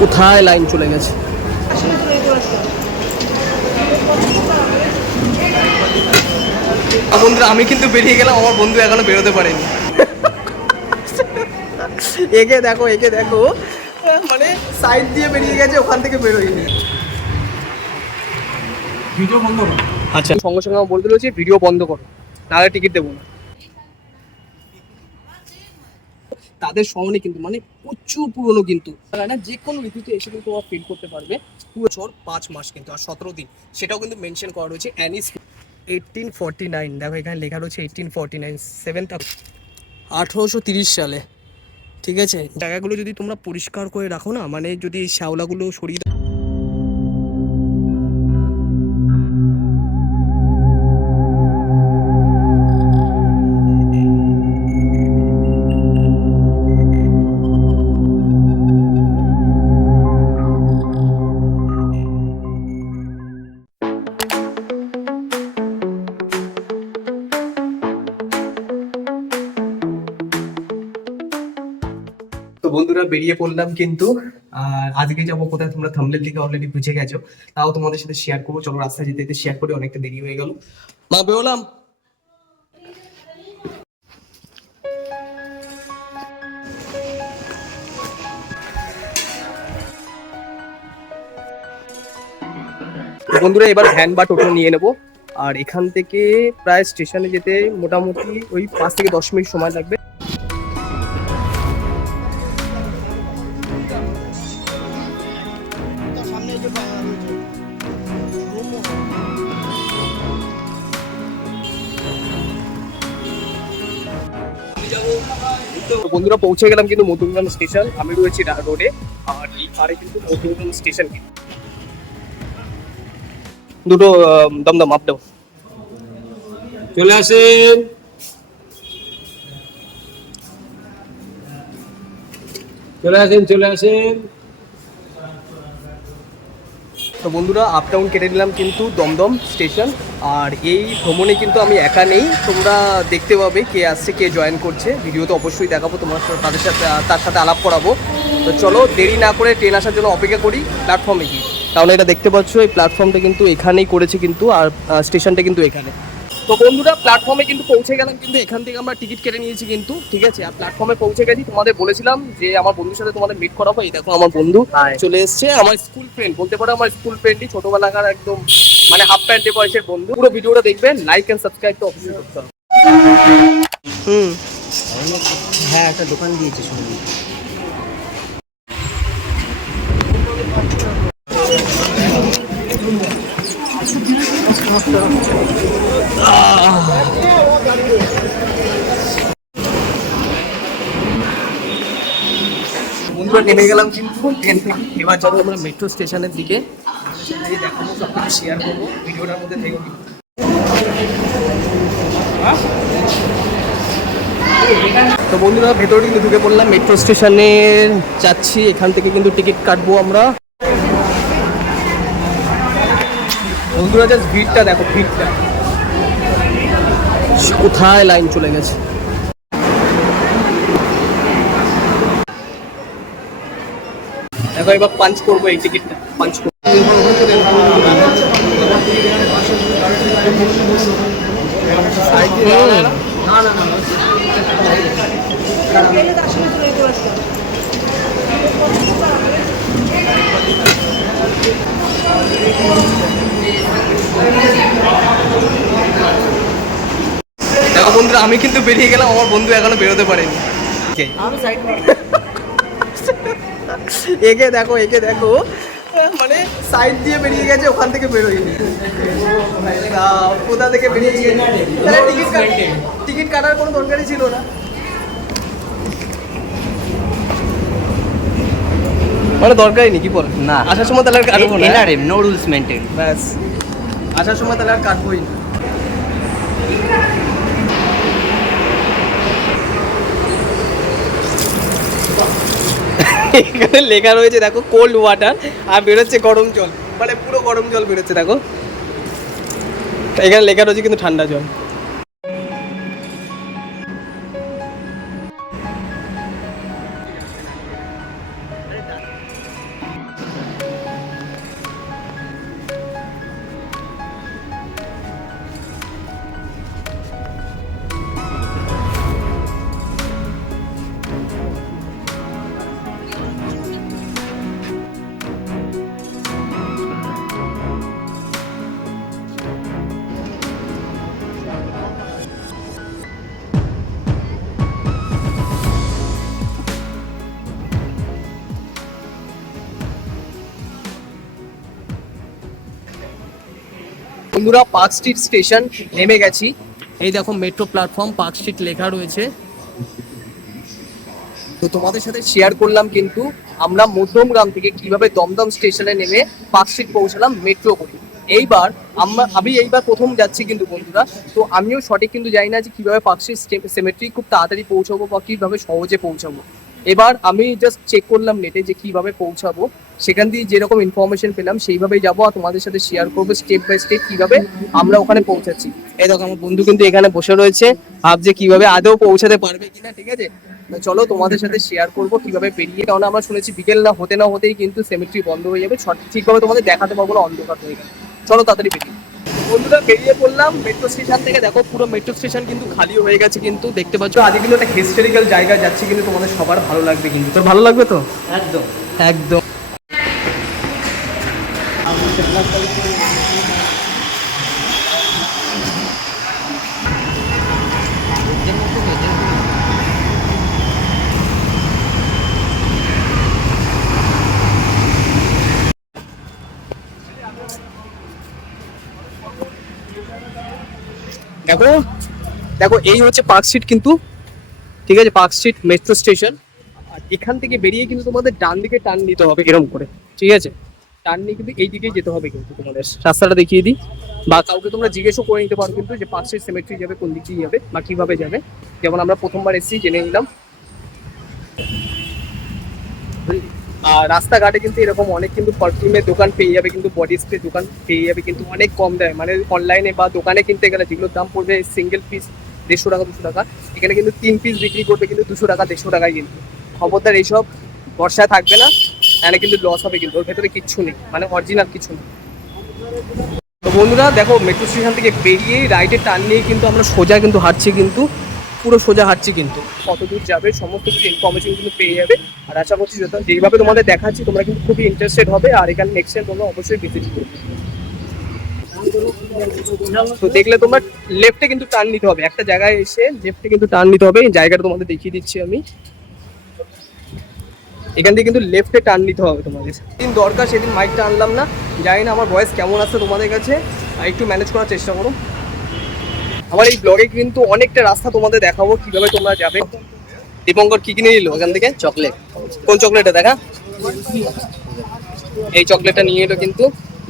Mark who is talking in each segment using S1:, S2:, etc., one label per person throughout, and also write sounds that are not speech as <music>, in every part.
S1: কোথায় লাইন চলে গেছে? বন্ধুরা আমি কিন্তু বেরিয়ে গেলাম আমার বন্ধু এখনও বেরোতে পারেনি। একে দেখো একে দেখো। মানে সাইড দিয়ে বেরিয়ে গেছে ওখান থেকে বেরোয়নি।
S2: ভিডিও বন্ধ করো।
S1: আচ্ছা সঙ্গে সঙ্গে আমার বলতে রয়েছে ভিডিও বন্ধ করো নাহলে টিকিট দেবো না। তাদের সমানে কিন্তু মানে প্রচুর পুরনো কিন্তু। না যে কোনো ঋতুতে এসে কিন্তু তোমার ফিল করতে পারবে। পুরো বছর পাঁচ মাস কিন্তু, আর সতেরো দিন। সেটাও কিন্তু মেনশন করা রয়েছে অ্যানিস এইটিন ফর্টি নাইন দেখো এখানে লেখা রয়েছে এইটিন ফর্টি নাইন সেভেন্থ আঠেরোশো তিরিশ সালে। ঠিক আছে? জায়গাগুলো যদি তোমরা পরিষ্কার করে রাখো না মানে যদি শ্যাওলাগুলো সরিয়ে বেরিয়ে পড়লাম কিন্তু আজকে যাব কোথায়? তোমরা থামলের দিকে অলরেডি বুঝে গেছো। তাও তোমাদের সাথে শেয়ার করব। চলো রাস্তায় যেতে যেতে শেয়ার করে অনেকটা দেরি হয়ে গেল। মা, বেরোলাম। বন্ধুরা, এবার ভ্যান বা টোটো নিয়ে নেব। আর এখান থেকে প্রায় স্টেশনে যেতে মোটামুটি ওই পাঁচ থেকে দশ মিনিট সময় লাগবে। বন্ধুরা পৌঁছে গেলাম কিন্তু মধুগ্রাম স্টেশন। আমি রয়েছি রোডে। আর এই পারে কিন্তু মধুগ্রাম স্টেশন। কিন্তু দুটো দমদম আপ দাও
S2: চলে আসেন। চলে আসেন চলে আসেন।
S1: তো বন্ধুরা আপ ডাউন কেটে নিলাম কিন্তু দমদম স্টেশন আর এই ভ্রমণে কিন্তু আমি একা নেই। তোমরা দেখতে পাবে কে আসছে, কে জয়েন করছে। ভিডিওতে অবশ্যই দেখাবো, তোমার তাদের সাথে, তার সাথে আলাপ করাবো। তো চলো, দেরি না করে ট্রেন আসার জন্য অপেক্ষা করি। প্ল্যাটফর্মে গিয়ে। তাহলে এটা দেখতে পাচ্ছ, এই প্ল্যাটফর্মটা কিন্তু এখানেই করেছে কিন্তু, আর স্টেশনটা কিন্তু এখানে। তো বন্ধুরা প্ল্যাটফর্মে কিন্তু পৌঁছে গেলাম কিন্তু এখান থেকে আমরা টিকিট কেটে নিয়েছি কিন্তু ঠিক আছে? আর প্ল্যাটফর্মে পৌঁছে গেছি তোমাদের বলেছিলাম যে আমার বন্ধুর সাথে তোমাদের মিট করাবো। এই দেখো আমার বন্ধু চলে এসেছে আমার স্কুল ফ্রেন্ড বলতে পারো আমার স্কুল ফ্রেন্ডই ছোটবেলাকার একদম মানে হাফ প্যান্টে বয়সের বন্ধু। পুরো ভিডিওটা দেখবেন লাইক এন্ড সাবস্ক্রাইব তো অবশ্যই করতে হবে। হুম।
S3: হ্যাঁ একটা দোকান দিয়েছে শুনুন
S1: নেমে গেলাম কিন্তু ট্রেন থেকে। এবার যাব আমরা মেট্রো স্টেশনের দিকে। তো বন্ধুরা, ভেতরে কিন্তু ঢুকে পড়লাম মেট্রো স্টেশনে যাচ্ছি। এখান থেকে কিন্তু টিকিট কাটবো আমরা। বন্ধুরা জাস্ট ভিড়টা দেখো, ভিড়টা। কোথায় লাইন চলে গেছে? দেখো এবার পাঞ্চ করব এই টিকিটটা পাঞ্চ করব। দেখো বন্ধুরা আমি কিন্তু বেরিয়ে গেলাম আমার বন্ধু এখনও বেরোতে পারেনি। একে দেখো একে দেখো। মানে সাইড দিয়ে বেরিয়ে গেছে ওখান থেকে বেরোয়নি। ও কোথা থেকে বেরিয়ে গেছে তাহলে টিকিট কাট- টিকিট কাটার কোনো দরকারই ছিল না। মানে দরকারই নেই কি বল?
S3: না।
S1: আসার সময় তাহলে আর কাটবো না।
S3: নো রুলস মেনটেন
S1: ব্যাস। আসার সময় তাহলে আর কাটবোই না। এখানে লেখা রয়েছে, দেখো কোল্ড ওয়াটার আর বেরোচ্ছে গরম জল। মানে পুরো গরম জল বেরোচ্ছে, দেখো। এখানে লেখা রয়েছে কিন্তু ঠান্ডা জল। বন্ধুরা পার্ক স্ট্রিট স্টেশন নেমে গেছি। এই দেখো মেট্রো প্ল্যাটফর্ম পার্ক স্ট্রিট লেখা রয়েছে। তো তোমাদের সাথে শেয়ার করলাম কিন্তু আমরা মধ্যমগ্রাম থেকে কীভাবে দমদম স্টেশনে নেমে পার্ক স্ট্রিট পৌঁছালাম মেট্রো করে। এইবার আমরা, আমি এইবার প্রথম যাচ্ছি কিন্তু বন্ধুরা, তো আমিও সঠিক কিন্তু জানি না যে কীভাবে পার্ক স্ট্রিট সেমেট্রি খুব তাড়াতাড়ি পৌঁছাবো বা কীভাবে সহজে পৌঁছাবো। এবার আমি জাস্ট চেক করলাম নেটে যে কীভাবে পৌঁছাবো। সেখান দিয়ে যেরকম ইনফরমেশন পেলাম, সেইভাবেই যাব আর তোমাদের সাথে শেয়ার করব স্টেপ বাই স্টেপ কীভাবে আমরা ওখানে পৌঁছাচ্ছি। এই দেখো, আমার বন্ধু কিন্তু এখানে বসে রয়েছে। ভাবছে কীভাবে আদৌ পৌঁছাতে পারবে কিনা, ঠিক আছে? চলো তোমাদের সাথে শেয়ার করব কীভাবে বেরিয়ে, কারণ আমরা শুনেছি বিকেল না হতে না হতেই কিন্তু সেমিট্রি বন্ধ হয়ে যাবে। ঠিকভাবে তোমাদের দেখাতে পারব অন্ধকার হয়ে গেলে। চলো তাড়াতাড়ি বেরিয়ে বন্ধুরা বেরিয়ে পড়লাম মেট্রো স্টেশন থেকে। দেখো পুরো মেট্রো স্টেশন কিন্তু খালি হয়ে গেছে কিন্তু দেখতে পাচ্ছ। আজকে কিন্তু একটা হিস্টোরিক্যাল জায়গা যাচ্ছে কিন্তু তোমাদের সবার ভালো লাগবে কিন্তু। তোর ভালো লাগবে তো?
S3: একদম।
S1: একদম। দেখো দেখো, এই হচ্ছে পার্ক স্ট্রিট কিন্তু। ঠিক আছে পার্ক স্ট্রিট মেট্রো স্টেশন আর এখান থেকে বেরিয়ে কিন্তু তোমাদের ডান দিকে টার্ন নিতে হবে এরকম করে। ঠিক আছে? টার্ন নিয়ে কিন্তু এই দিকেই যেতে হবে কিন্তু তোমাদের। রাস্তাটা দেখিয়ে দিই। বা কাউকে তোমরা জিজ্ঞেসও করে নিতে পারো কিন্তু যে পার্ক স্ট্রিট সেমেট্রি যাবে, কোন দিক দিয়ে যাবে বা কীভাবে যাবে। যেমন আমরা প্রথমবার এসেছি, জেনে নিলাম। আর রাস্তাঘাটে কিন্তু এরকম অনেক কিন্তু পারফিউমের দোকান পেয়ে যাবে, কিন্তু বডি স্প্রে দোকান পেয়ে যাবে, কিন্তু অনেক কম দেয় মানে অনলাইনে বা দোকানে কিনতে গেলে যেগুলোর দাম পড়বে সিঙ্গেল পিস দেড়শো টাকা, দুশো টাকা, এখানে কিন্তু তিন পিস বিক্রি করবে কিন্তু দুশো টাকা, দেড়শো টাকায় কিন্তু। খবরদার এইসব বর্ষায় থাকবে না এখানে কিন্তু লস হবে কিন্তু, ওর ভেতরে কিচ্ছু নেই মানে অরিজিনাল কিছু নেই। তো বন্ধুরা, দেখো মেট্রো স্টেশন থেকে বেরিয়ে রাইটে টার্ন নিয়ে কিন্তু আমরা সোজা কিন্তু হাঁটছি কিন্তু পুরো সোজা হাঁটছি কিন্তু। কত দূর যাবে, সমস্ত কিছু ইনফরমেশন কিন্তু পেয়ে যাবে। আর আশা করছি যত যেইভাবে তোমাদের দেখাচ্ছি, তোমরা কিন্তু খুবই ইন্টারেস্টেড হবে। আর এখানে নেক্সট টাইম তোমরা অবশ্যই ভিজিট করবে। তো দেখলে তোমার লেফটে কিন্তু টার্ন নিতে হবে। একটা জায়গায় এসে লেফটে কিন্তু টার্ন নিতে হবে। এই জায়গাটা তোমাদের দেখিয়ে দিচ্ছি আমি। এখান থেকে কিন্তু লেফটে টার্ন নিতে হবে তোমাদের। দিন দরকার সেদিন মাইকটা আনলাম না। জানি না আমার ভয়েস কেমন আছে তোমাদের কাছে। একটু ম্যানেজ করার চেষ্টা করো। আমার এই ব্লগে কিন্তু অনেকটা রাস্তা তোমাদের দেখাবো, কীভাবে তোমরা যাবে। দীপঙ্কর কি কিনে নিল ওখান থেকে?
S3: চকলেট।
S1: কোন চকলেটটা দেখা? এই চকলেটটা নিয়ে এলো কিন্তু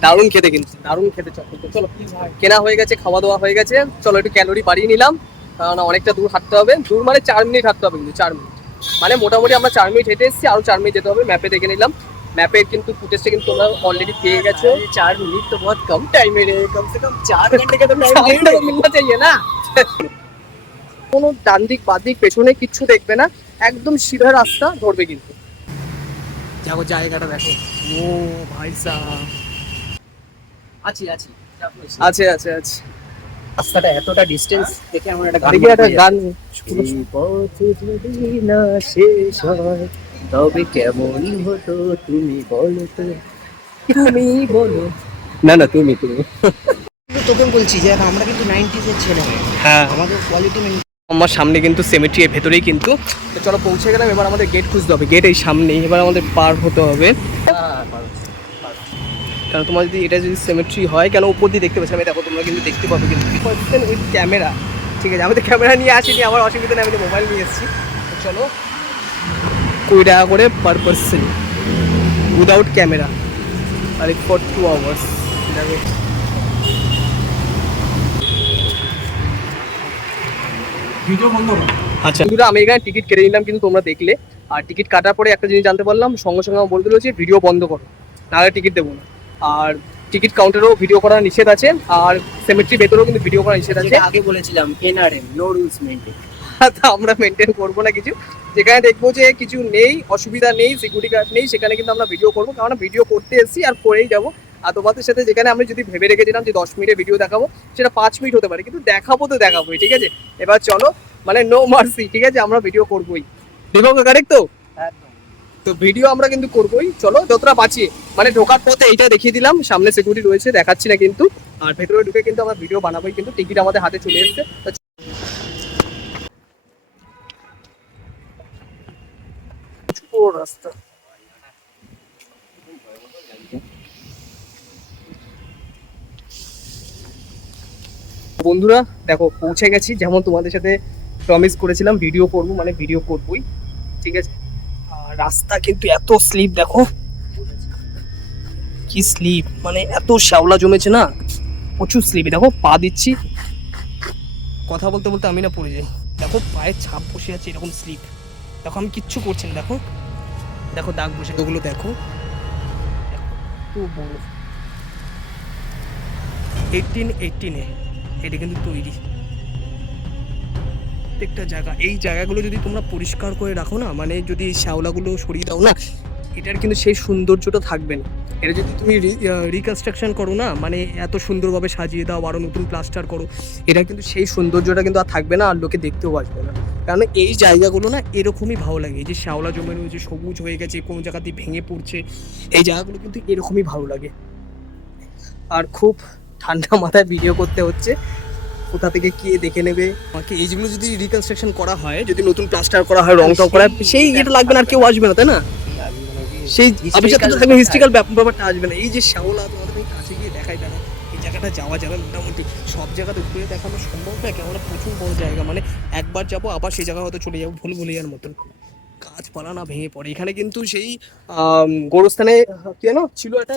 S1: দারুণ খেতে কিন্তু, দারুণ খেতে চকলেট চলো, কেনা হয়ে গেছে, খাওয়া দাওয়া হয়ে গেছে। চলো, একটু ক্যালোরি বাড়িয়ে নিলাম। কারণ অনেকটা দূর হাঁটতে হবে। দূর মানে চার মিনিট হাঁটতে হবে কিন্তু, চার মিনিট। মানে মোটামুটি আমরা চার মিনিট হেঁটে এসেছি, আরও চার মিনিট যেতে হবে। ম্যাপে দেখে নিলাম। ম্যাপের কিন্তু फुटेज কিন্তু किंतु तुम ऑलरेडी पे गए हो चार मिनट तो बहुत कम কম है कम से कम चार घंटे का तो टाइम কোনো ডান দিক বা দিক পেছনে কিচ্ছু দেখবে না একদম সিধা রাস্তা ধরবে কিন্তু। যাব জায়গাটা দেখো। ও ভাই
S3: আছি আছি
S1: আছে আছে আছে।
S3: রাস্তাটা এতটা ডিস্টেন্স দেখে আমার একটা গান
S1: গান
S3: শেষ হয় তবে কেমন হতো তুমি বলো তো। তুমি বলো।
S1: না না তুমি তুমি।
S3: তোকে বলছি যে আমরা কিন্তু নাইনটিজ এর ছেলে।
S1: হ্যাঁ।
S3: আমাদের কোয়ালিটি
S1: আমার সামনে কিন্তু সেমেট্রি এর ভেতরেই কিন্তু তো চলো পৌঁছে গেলাম এবার আমাদের গেট খুঁজতে হবে। গেট এই সামনেই এবার আমাদের পার হতে হবে। কারণ তোমার যদি এটা যদি সেমেট্রি হয় কেন উপর দিয়ে দেখতে পাচ্ছি আমি দেখো তোমরা কিন্তু দেখতে পাবে কিন্তু উইথ ক্যামেরা ঠিক আছে আমাদের ক্যামেরা নিয়ে আসিনি আমার অসুবিধা নেই আমি তো মোবাইল নিয়ে এসেছি। চলো কুড়ি টাকা করে পার পার্সন উইদাউট ক্যামেরা আর ফর টু আওয়ার্স
S2: ভিডিও
S1: আচ্ছা। বন্ধুরা আমি এখানে টিকিট কেটে নিলাম কিন্তু তোমরা দেখলে। আর টিকিট কাটার পরে একটা জিনিস জানতে পারলাম সঙ্গে সঙ্গে আমার বলতে রয়েছে ভিডিও বন্ধ করো নাহলে টিকিট দেবো না। আর টিকিট কাউন্টারেও ভিডিও করা নিষেধ আছে আর সেমেট্রি ভেতরেও কিন্তু ভিডিও করা নিষেধ আছে।
S3: আগে বলেছিলাম এনআরএম নো রুলস মেইনটেইন
S1: তা আমরা মেনটেন করব না কিছু। যেখানে দেখব যে কিছু নেই অসুবিধা নেই সিকিউরিটি গার্ড নেই সেখানে কিন্তু আমরা ভিডিও করব। কারণ ভিডিও করতে এসেছি আর করেই যাব। আর তোমাদের সাথে যেখানে আমি যদি ভেবে রেখেছিলাম যে দশ মিনিটের ভিডিও দেখাবো সেটা পাঁচ মিনিট হতে পারে। কিন্তু দেখাবো তো দেখাবোই ঠিক আছে? এবার চলো মানে নো মার্সি ঠিক আছে? আমরা ভিডিও করবোই। দীপক কারেক্ট তো? তো ভিডিও আমরা কিন্তু করবোই। চলো যতটা বাঁচিয়ে মানে ঢোকার পথে এইটা দেখিয়ে দিলাম। সামনে সিকিউরিটি রয়েছে দেখাচ্ছি না কিন্তু। আর ভেতরে ঢুকে কিন্তু আমরা ভিডিও বানাবোই কিন্তু টিকিট আমাদের হাতে চলে এসছে। পুরো রাস্তা। বন্ধুরা, দেখো, পৌঁছে গেছি। যেমন তোমাদের সাথে প্রমিস করেছিলাম ভিডিও করব মানে ভিডিও করবই। ঠিক আছে? রাস্তা কিন্তু এত স্লিপ দেখো। কি স্লিপ মানে এত শ্যাওলা জমেছে না? প্রচুর স্লিপ দেখো, পা দিচ্ছি। কথা বলতে বলতে আমি না পড়ে যাই। দেখো পায়ের ছাপ বসে আছে এরকম স্লিপ দেখো, আমি কিচ্ছু করছি না, দেখো। দেখো দাগ বসে ওগুলো দেখো। তো বড়। এইটিন এইটিনে এটা কিন্তু তৈরি। প্রত্যেকটা জায়গা এই জায়গাগুলো যদি তোমরা পরিষ্কার করে রাখো না মানে যদি শ্যাওলাগুলো সরিয়ে দাও না এটার কিন্তু সেই সৌন্দর্যটা থাকবে না। এটা যদি তুমি রিকনস্ট্রাকশন করো না মানে এত সুন্দরভাবে সাজিয়ে দাও আরও নতুন প্লাস্টার করো এটা কিন্তু সেই সৌন্দর্যটা কিন্তু আর থাকবে না আর লোকে দেখতেও আসবে না। কারণ এই জায়গাগুলো না এরকমই ভালো লাগে। এই যে শ্যাওলা জমে রয়েছে সবুজ হয়ে গেছে কোনো জায়গাতে ভেঙে পড়ছে এই জায়গাগুলো কিন্তু এরকমই ভালো লাগে। আর খুব ঠান্ডা মাথায় ভিডিও করতে হচ্ছে। কোথা থেকে কে দেখে নেবে? আমাকে এইগুলো যদি রিকনস্ট্রাকশন করা হয় যদি নতুন প্লাস্টার করা হয় রং টং করা হয়, সেই এটা লাগবে না আর কেউ আসবে না তাই না? সেই আবিষ্কার থাকবে হিস্ট্রিক্যাল ব্যাপারটা আসবে না। এই যে শ্যাওলা তোমাদের কাছে গিয়ে দেখাই দাঁড়া এই জায়গাটা যাওয়া যাবে মোটামুটি। সব জায়গাতে ঘুরে দেখানো সম্ভব না কেমন প্রচুর বড় জায়গা। মানে একবার যাব আবার সেই জায়গা হয়তো চলে যাব ভুল ভুলিয়ার মতন। গাছপালা না ভেঙে পড়ে। এখানে কিন্তু সেই গোরস্থানে কি জানো ছিল একটা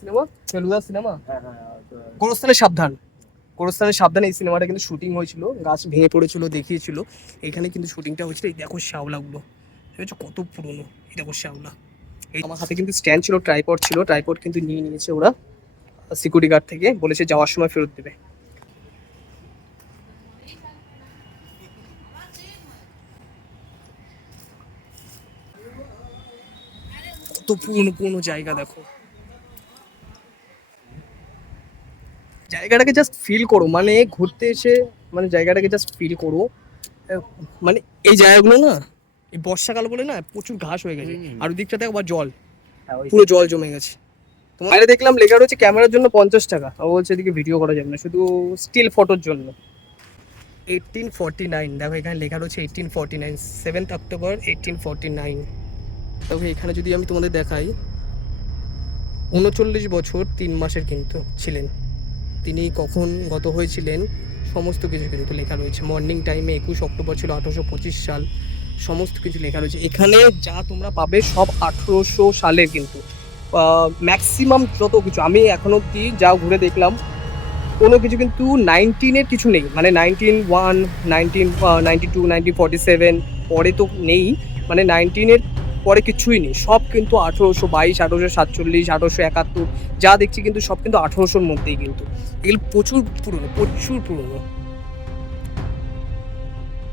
S1: সিনেমা? ফেলুদা সিনেমা? গোরস্থানের সাবধান। গোরস্থানের সাবধান এই সিনেমাটা কিন্তু শুটিং হয়েছিল। গাছ ভেঙে পড়েছিল দেখিয়েছিল। এখানে কিন্তু শুটিংটা হয়েছিল। এই দেখো শ্যাওলাগুলো। দেখেছ কত পুরনো? এই দেখো শ্যাওলা। আমার হাতে কিন্তু স্ট্যান্ড ছিল, ট্রাইপড ছিল, ট্রাইপড কিন্তু নিয়ে নিয়েছে ওরা। সিকিউরিটি গার্ড থেকে বলেছে যাওয়ার সময় ফেরত দেবে। কত পুরনো পুরনো জায়গা দেখো। জায়গাটাকে জাস্ট ফিল করো মানে ঘুরতে এসে মানে জায়গাটাকে জাস্ট ফিল করো। মানে এই জায়গাগুলো না এই বর্ষাকাল বলে না প্রচুর ঘাস হয়ে গেছে। আর ওদিকটা দেখো আবার জল। পুরো জল জমে গেছে। তোমার বাইরে দেখলাম লেখা রয়েছে ক্যামেরার জন্য পঞ্চাশ টাকা। ও বলছে এদিকে ভিডিও করা যাবে না শুধু স্টিল ফটোর জন্য। এইটিন ফর্টি নাইন দেখো এখানে লেখা রয়েছে eighteen forty nine seventh October eighteen forty nine দেখো এখানে যদি আমি তোমাদের দেখাই উনচল্লিশ বছর তিন মাসের কিন্তু ছিলেন। তিনি কখন গত হয়েছিলেন সমস্ত কিছু কিন্তু লেখা রয়েছে। মর্নিং টাইমে একুশ অক্টোবর ছিল আঠারোশো পঁচিশ সাল। সমস্ত কিছু লেখা রয়েছে। এখানে যা তোমরা পাবে সব আঠেরোশো সালের কিন্তু। ম্যাক্সিমাম যত কিছু, আমি এখন অব্দি যা ঘুরে দেখলাম, কোনো কিছু কিন্তু নাইনটিনের কিছু নেই। মানে nineteen one nineteen ninety two nineteen forty seven পরে তো নেই। মানে নাইনটিনের পরে কিছুই নেই। সব কিন্তু আঠেরোশো বাইশ, আঠেরোশো সাতচল্লিশ, আঠেরোশো একাত্তর, যা দেখছি কিন্তু সব কিন্তু আঠেরোশোর মধ্যেই কিন্তু। এগুলো প্রচুর পুরনো প্রচুর পুরনো।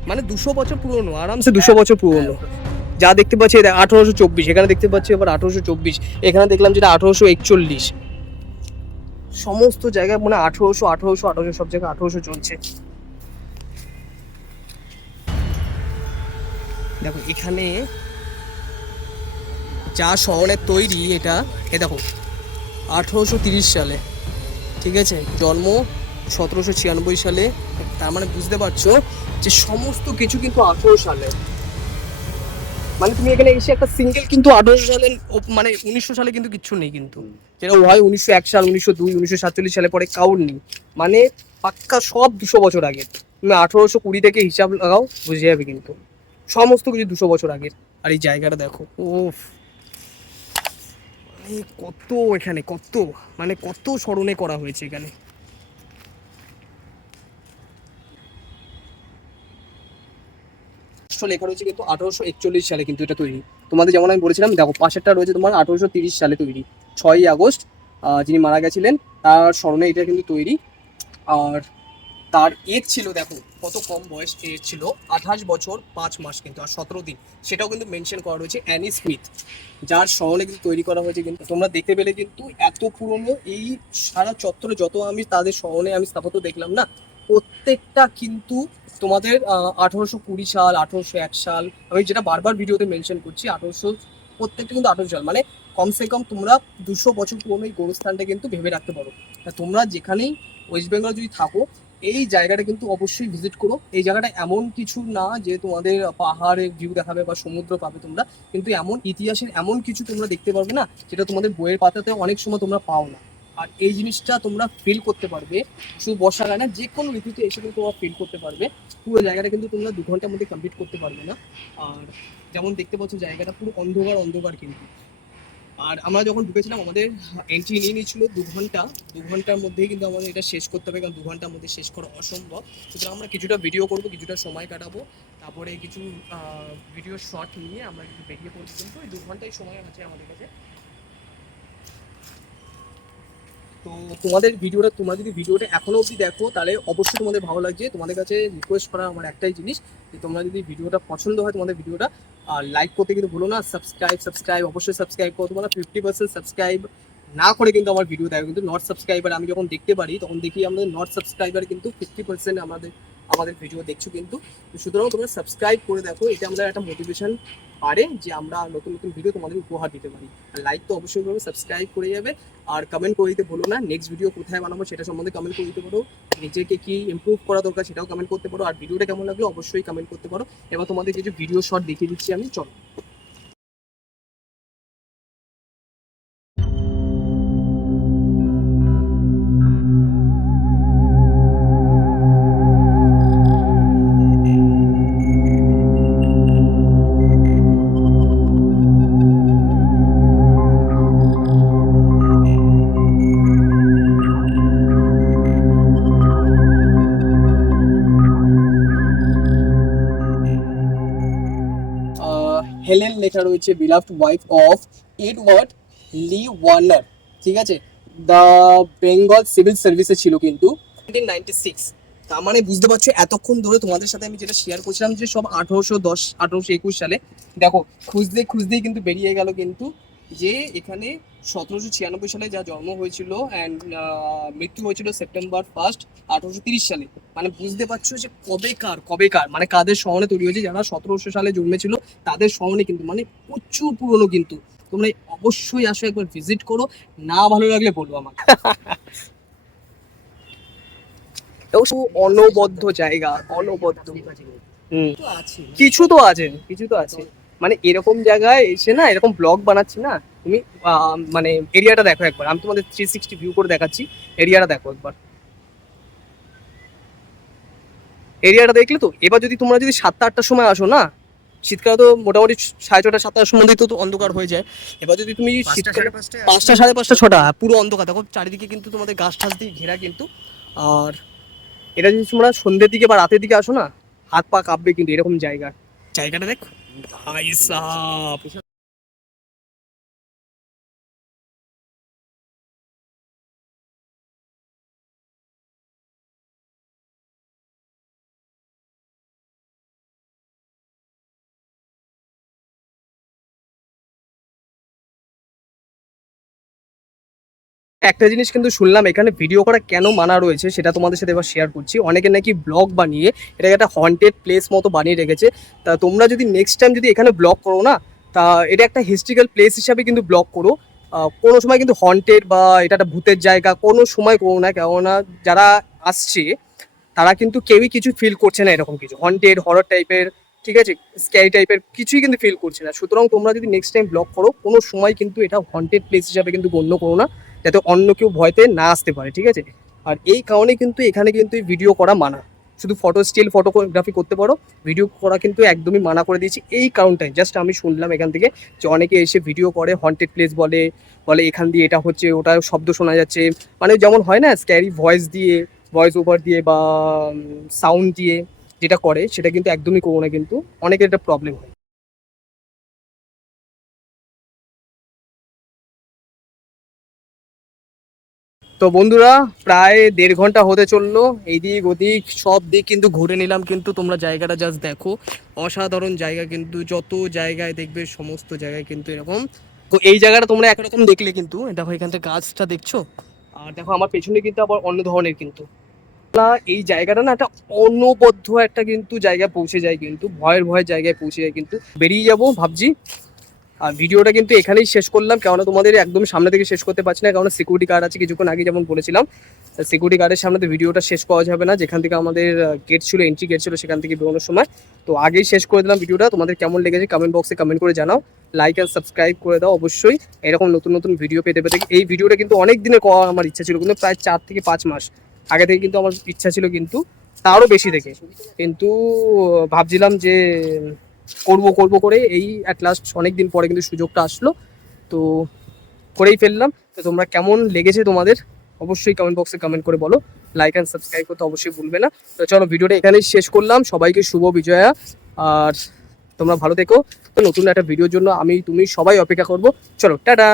S1: মানে দুশো বছর পুরনো আরামসে দুশো বছর পুরনো। যা দেখতে পাচ্ছি আঠারোশো চব্বিশ এখানে দেখতে পাচ্ছি আবার আঠারোশো চব্বিশ। এখানে দেখলাম যেটা আঠারোশো একচল্লিশ। সমস্ত জায়গায় মানে আঠারোশো আঠারোশো আঠারোশো সব জায়গায় আঠারোশো চলছে। দেখো এখানে যা শহরের তৈরি এটা এ দেখো আঠেরোশো তিরিশ সালে ঠিক আছে? জন্ম সতেরোশো ছিয়ানব্বই সালে তার মানে বুঝতে পারছ যে সমস্ত কিছু কিন্তু আঠেরো সালে। মানে তুমি এখানে এসে একটা সিঙ্গেল কিন্তু আঠারোশো সালে ও- মানে উনিশশো সালে কিন্তু কিচ্ছু নেই কিন্তু। যেটা হয় উনিশশো এক সাল, উনিশশো দুই, উনিশশো সাতচল্লিশ সালে পরে কাউর নেই। মানে পাক্কা সব দুশো বছর আগের তুমি আঠারোশো কুড়ি থেকে হিসাব লাগাও, বুঝে যাবে কিন্তু। সমস্ত কিছু দুশো বছর আগের আর এই জায়গাটা দেখো ওফ মানে কত এখানে, কত মানে কত স্মরণে করা হয়েছে এখানে। রাষ্ট্র লেখা রয়েছে কিন্তু আঠারোশো একচল্লিশ সালে কিন্তু এটা তৈরি। তোমাদের যেমন আমি বলেছিলাম, দেখো পাশেরটা রয়েছে তোমার আঠারোশো তিরিশ সালে তৈরি, ছয়ই আগস্ট যিনি মারা গেছিলেন, তার স্মরণে এটা কিন্তু তৈরি। আর তার এজ ছিল দেখো, কত কম বয়স এজ ছিল, আঠাশ বছর পাঁচ মাস কিন্তু, আর সতেরো দিন। সেটাও কিন্তু মেনশন করা রয়েছে অ্যানি স্মিথ যার স্মরণে কিন্তু তৈরি করা হয়েছে কিন্তু। তোমরা দেখতে পেলে কিন্তু এত পুরনো, এই সারা চত্বরে যত আমি তাদের স্মরণে আমি স্থাপত্য দেখলাম না প্রত্যেকটা কিন্তু তোমাদের আঠারোশো কুড়ি সাল, আঠারোশো এক সাল, আমি যেটা বারবার ভিডিওতে মেনশন করছি, আঠারোশো, প্রত্যেকটা কিন্তু আঠারোশো সাল মানে কমসে কম তোমরা দুশো বছর পুরনো এই গোরস্থানটা কিন্তু ভেবে রাখতে পারো। তোমরা যেখানেই ওয়েস্ট বেঙ্গল যদি থাকো, এই জায়গাটা কিন্তু অবশ্যই ভিজিট করো। এই জায়গাটা এমন কিছু না যে তোমাদের পাহাড়ের ভিউ দেখাবে বা সমুদ্র পাবে তোমরা, কিন্তু এমন ইতিহাসের এমন কিছু তোমরা দেখতে পারবে না, যেটা তোমাদের বইয়ের পাতাতে অনেক সময় তোমরা পাও না। আর এই জিনিসটা তোমরা ফিল করতে পারবে শুধু বর্ষাকালে না যে কোনো ঋতুতে এসে কিন্তু তোমরা ফিল করতে পারবে। পুরো জায়গাটা কিন্তু তোমরা দু ঘণ্টার মধ্যে কমপ্লিট করতে পারবে না। আর যেমন দেখতে পাচ্ছ, জায়গাটা পুরো অন্ধকার অন্ধকার কিন্তু। আর আমরা যখন ঢুকেছিলাম, আমাদের এন্ট্রি নিয়ে নিয়েছিল দু ঘণ্টা। দু ঘণ্টার মধ্যেই কিন্তু আমাদের এটা শেষ করতে হবে, কারণ দু ঘণ্টার মধ্যে শেষ করা অসম্ভব। সুতরাং আমরা কিছুটা ভিডিও করব, কিছুটা সময় কাটাবো। তারপরে কিছু ভিডিও শট নিয়ে আমরা বেরিয়ে পড়ব কিন্তু এই দু ঘন্টাই সময় আছে আমাদের কাছে। তো তোমাদের ভিডিওটা, তোমরা যদি ভিডিওটা এখনও অবধি দেখো, তাহলে অবশ্যই তোমাদের ভালো লাগছে। তোমাদের কাছে রিকোয়েস্ট করা আমার একটাই জিনিস, যে তোমরা যদি ভিডিওটা পছন্দ হয় তোমাদের ভিডিওটা লাইক করতে কিন্তু ভুলো না সাবস্ক্রাইব সাবস্ক্রাইব অবশ্যই সাবস্ক্রাইব করো। তোমরা ফিফটি পার্সেন্ট সাবস্ক্রাইব না করে কিন্তু আমার ভিডিও দেখো। কিন্তু নট সাবস্ক্রাইবার আমি যখন দেখতে পারি, তখন দেখি আমাদের নট সাবস্ক্রাইবার কিন্তু ফিফটি পার্সেন্ট আমাদের আমাদের ভিডিও দেখছ কিন্তু। সুতরাং তোমরা সাবস্ক্রাইব করে দেখো, এটা আমাদের একটা মোটিভেশন পারে যে আমরা নতুন নতুন ভিডিও তোমাদের উপহার দিতে পারি। আর লাইক তো অবশ্যই করবে সাবস্ক্রাইব করে যাবে। আর কমেন্ট করে দিতে বলো না নেক্সট ভিডিও কোথায় বানাবো সেটা সম্বন্ধে কমেন্ট করে দিতে পারো। নিজেকে কি ইম্প্রুভ করা দরকার সেটাও কমেন্ট করতে পারো। আর ভিডিওটা কেমন লাগল অবশ্যই কমেন্ট করতে পারো। এবার তোমাদের কিছু ভিডিও শট দেখিয়ে দিচ্ছি আমি, চলো। হেলেন লেখা রয়েছে beloved wife of Edward Lee Warner ঠিক আছে? দ্য বেঙ্গল সিভিল সার্ভিসে ছিল কিন্তু। তার মানে বুঝতে পারছ, এতক্ষণ ধরে তোমাদের সাথে আমি যেটা শেয়ার করছিলাম যে সব আঠারোশো দশ, আঠারোশো একুশ সালে, দেখো, খুঁজতে খুঁজতেই কিন্তু বেরিয়ে গেল কিন্তু যে এখানে সতেরোশো ছিয়ানব্বই সালে যা জন্ম হয়েছিল অ্যান্ড মৃত্যু হয়েছিল সেপ্টেম্বর ফার্স্ট আঠারোশো তিরিশ সালে। মানে বুঝতে পারছ যে কবেকার কবেকার? মানে কাদের শহরে তৈরি হয়েছে? যারা সতেরোশো সালে জন্মেছিল তাদের শহরে কিন্তু মানে প্রচুর পুরনো কিন্তু। তোমরা অবশ্যই আসো একবার ভিজিট করো। না ভালো লাগলে বলব আমাকে। <laughs> এও অনবদ্য জায়গা অনবদ্য। কিছু তো আছে কিছু তো আছে। মানে এরকম জায়গায় এসে না এরকম ব্লগ বানাচ্ছি না তুমি আহ, মানে এরিয়াটা দেখো একবার। আমি তোমাদের থ্রি সিক্সটি ভিউ করে দেখাচ্ছি এরিয়াটা দেখো একবার। এরিয়াটা দেখলে তো এবার যদি তোমরা যদি সাতটা আটটার সময় আসো না শীতকালে তো মোটামুটি সাড়ে ছটা সাতটার সময় তো তো অন্ধকার হয়ে যায়। এবার যদি তুমি শীতকালে পাঁচটা সাড়ে পাঁচটা ছটা পুরো অন্ধকার। দেখো চারিদিকে কিন্তু তোমাদের গাছ টাছ দিয়ে ঘেরা কিন্তু। আর এটা যদি তোমরা সন্ধ্যের দিকে বা রাতের দিকে আসো না হাত পা কাঁপবে কিন্তু এরকম জায়গা। জায়গাটা দেখ। ভাই সাহ একটা জিনিস কিন্তু শুনলাম, এখানে ভিডিও করা কেন মানা রয়েছে সেটা তোমাদের সাথে এবার শেয়ার করছি। অনেকে নাকি ব্লগ বানিয়ে এটাকে একটা হন্টেড প্লেস মতো বানিয়ে রেখেছে। তা তোমরা যদি নেক্সট টাইম যদি এখানে ব্লগ করো না, তা এটা একটা হিস্ট্রিক্যাল প্লেস হিসাবে কিন্তু ব্লগ করো। কোনো সময় কিন্তু হন্টেড বা এটা একটা ভূতের জায়গা কোনো সময় করো না, কেননা যারা আসছে, তারা কিন্তু কেউই কিছু ফিল করছে না এরকম কিছু। হন্টেড হরর টাইপের ঠিক আছে? স্ক্যারি টাইপের কিছুই কিন্তু ফিল করছে না। সুতরাং তোমরা যদি নেক্সট টাইম ব্লগ করো, কোনো সময় কিন্তু এটা হন্টেড প্লেস হিসাবে কিন্তু গণ্য করো না। যাতে অন্য কেউ ভয়তে না আসতে পারে, ঠিক আছে? আর এই কারণে কিন্তু এখানে কিন্তু ভিডিও করা মানা। শুধু ফটো স্টিল ফটোগ্রাফি করতে পারো ভিডিও করা কিন্তু একদমই মানা করে দিয়েছি এই কারণটাই। জাস্ট আমি শুনলাম এখান থেকে যে অনেকে এসে ভিডিও করে হন্টেড প্লেস বলে বলে এখান দিয়ে এটা হচ্ছে, ওটা শব্দ শোনা যাচ্ছে। মানে যেমন হয় না স্ক্যারি ভয়েস দিয়ে ভয়েস ওভার দিয়ে বা সাউন্ড দিয়ে যেটা করে, সেটা কিন্তু একদমই করো না কিন্তু। অনেকের একটা প্রবলেম হয়। তো বন্ধুরা প্রায় দেড় ঘণ্টা হতে চলল। এই দিক ওদিক সব দিক কিন্তু ঘুরে নিলাম কিন্তু তোমরা জায়গাটা জাস্ট দেখো। অসাধারণ জায়গা কিন্তু যত জায়গায় দেখবে সমস্ত জায়গায় কিন্তু এরকম। তো এই জায়গাটা তোমরা একরকম দেখলে কিন্তু দেখো এখান থেকে গাছটা দেখছ? আর দেখো আমার পেছনে কিন্তু আবার অন্য ধরনের কিন্তু। না, এই জায়গাটা না একটা অনবদ্য একটা কিন্তু জায়গায় পৌঁছে যায় কিন্তু ভয়ের ভয়ের জায়গায় পৌঁছে যায় কিন্তু। বেরিয়ে যাব ভাবছি। আর ভিডিওটা কিন্তু এখানেই শেষ করলাম, কেননা তোমাদের একদম সামনে থেকে শেষ করতে পারছি না কারণ সিকিউরিটি গার্ড আছে কিছুক্ষণ আগে যেমন বলেছিলাম সিকিউরিটি গার্ডের সামনে তো ভিডিওটা শেষ করা যাবে না, যেখান থেকে আমাদের গেট ছিল এন্ট্রি গেট ছিল সেখান থেকে বেরোনোর সময়। তো আগেই শেষ করে দিলাম ভিডিওটা, তোমাদের কেমন লেগেছে কমেন্ট বক্সে কমেন্ট করে জানাও লাইক অ্যান্ড সাবস্ক্রাইব করে দাও অবশ্যই, এরকম নতুন নতুন ভিডিও পেতে পেতে। এই ভিডিওটা কিন্তু অনেক দিনের করা আমার ইচ্ছা ছিল, কিন্তু প্রায় চার থেকে পাঁচ মাস আগে থেকে কিন্তু আমার ইচ্ছা ছিল কিন্তু, তারও বেশি থেকে। কিন্তু ভাবছিলাম যে করব করব করে এই অ্যাট লাস্ট অনেক দিন পরে কিন্তু সুযোগটা আসলো। তো করেই ফেললাম। তো তোমরা কেমন লেগেছে তোমাদের? অবশ্যই কমেন্ট বক্সে কমেন্ট করে বলো। লাইক অ্যান্ড সাবস্ক্রাইব করতে অবশ্যই ভুলবে না। তো চলো ভিডিওটা এখানেই শেষ করলাম। সবাইকে শুভ বিজয়া। আর তোমরা ভালো থেকো। তো নতুন একটা ভিডিওর জন্য আমি, তুমি সবাই অপেক্ষা করব। চলো, টাটা!